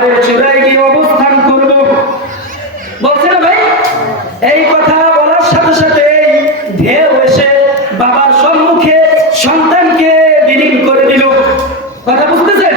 পাহাড়ের চূড়ায় গিয়ে অবস্থান করব। বলছেন ভাই? এই কথা বলার সাথে সাথে ঢেউ এসে বাবার সম্মুখে সন্তানকে বিলীন করে দিল। কথা বুঝতেছেন?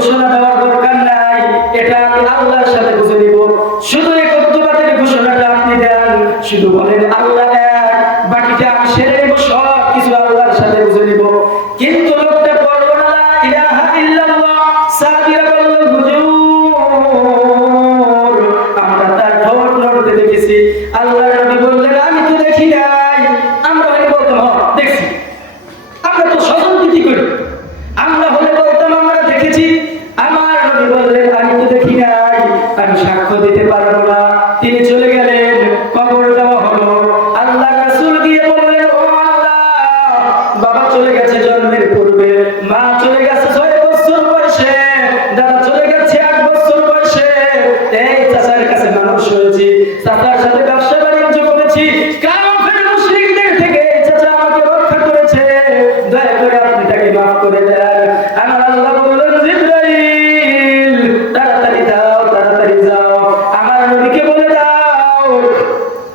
ঘোষণা দেওয়ার দরকার নাই। এটা আমি আল্লাহর সাথে বুঝে নিব। শুধু একত্ববাদের ঘোষণাটা আপনি দেন। শুধু বলেন, আল্লাহ এক। বাকিটা সব কিছু আল্লাহর সাথে বুঝে নিব। কিন্তু লোকটা পড়ব না বললেন আমি তো দেখি নাই, আমি সাক্ষ্য দিতে পারব না। তিনি চলে গেলেন, কবর দেওয়া হলো। আল্লাহ রাসূল গিয়ে বললেন, ও আল্লাহ, বাবা চলে গেছে জন্মের পূর্বে, মা চলে গেছে ছয় বছর বয়সে, দাদা চলে গেছে আট বছর বয়সে। এই চাচার কাছে মানুষ হয়েছি, চাচার সাথে ব্যবসা বাণিজ্য করেছি কাফের মুশরিকদের থেকে চাচা আমাকে রক্ষা করেছে। দয়া করে আপনি তাকে মাফ করে দেন।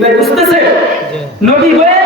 কি বুঝতেছে নবী হয়ে